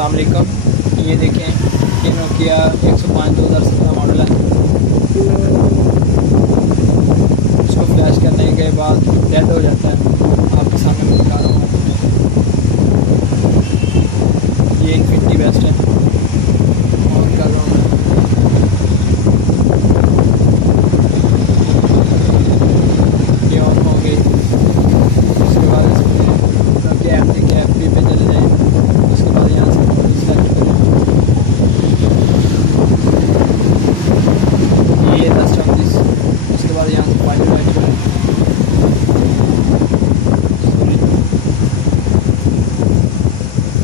अस्सलाम वालेकुम। ये देखें ये नोकिया 105 2017 मॉडल है। इसको फ्लैश करने के बाद डेड हो जाता है। आपके सामने मैं दिखा रहा हूँ। ये इन्फिनिटी बेस्ट है। ऑन कर रहा हूँ मैं। ये ऑन हो गई। उसके बाद इसमें ऐप देखिए, ऐप पे चले जाएँ। उसके बाद यहाँ से सेलेक्ट करें। ये 1034। उसके बाद यहाँ से फाइल राइट करें।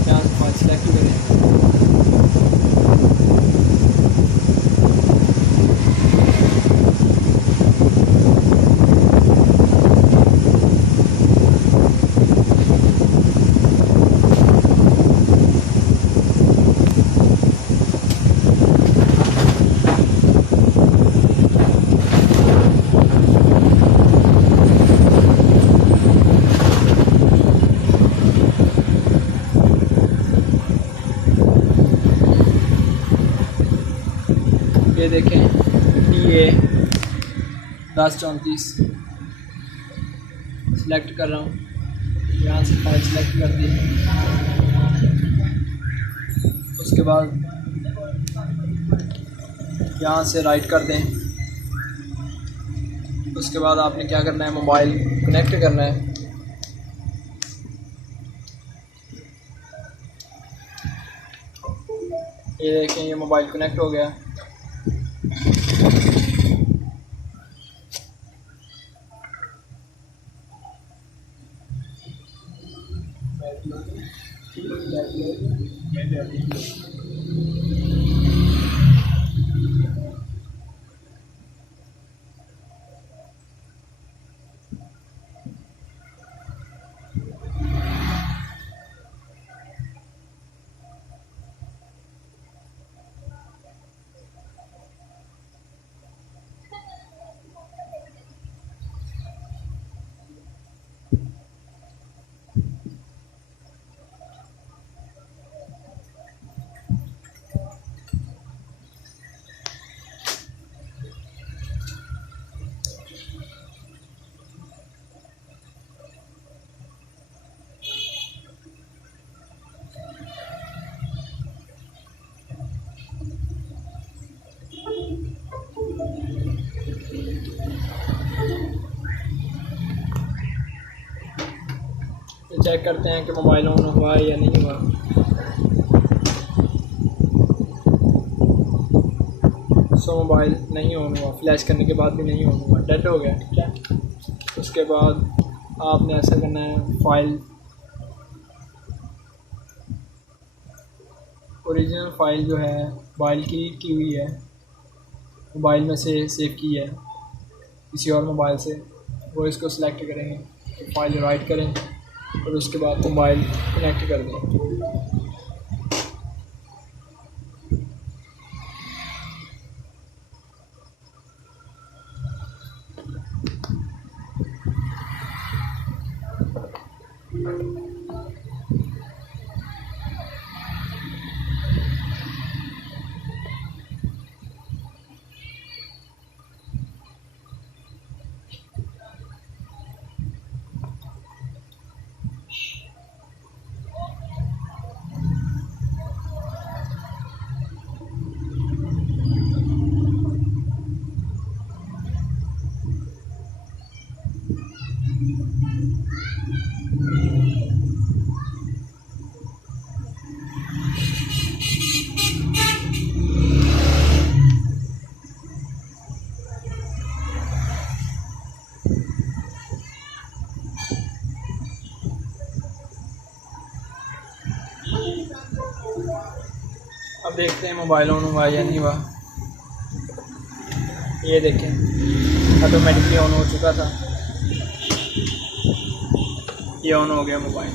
यहाँ से फाइल सेलेक्ट करें। ये देखें TA 1034 सिलेक्ट कर रहा हूँ। यहाँ से फाइल सेलेक्ट कर दी। उसके बाद यहाँ से राइट कर दें। उसके बाद आपने क्या करना है, मोबाइल कनेक्ट करना है। ये देखें ये मोबाइल कनेक्ट हो गया। चेक करते हैं कि मोबाइल ऑन हुआ है या नहीं हुआ। मोबाइल नहीं ऑन हुआ, फ्लैश करने के बाद भी नहीं ऑन हुआ, डेड हो गया। ठीक है, उसके बाद आपने ऐसा करना है, फाइल ओरिजिनल फाइल जो है मोबाइल की हुई है, मोबाइल में से सेव की है किसी और मोबाइल से, वो इसको सिलेक्ट करेंगे। तो फाइल राइट करें और उसके बाद मोबाइल कनेक्ट कर दें। अब देखते हैं मोबाइल ऑन हुआ या नहीं हुआ। ये देखें ऑटोमेटिकली ऑन हो चुका था, ये ऑन हो गया मोबाइल।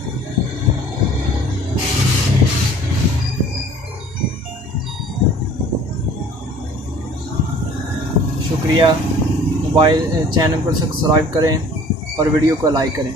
शुक्रिया। मोबाइल चैनल को सब्सक्राइब करें और वीडियो को लाइक करें।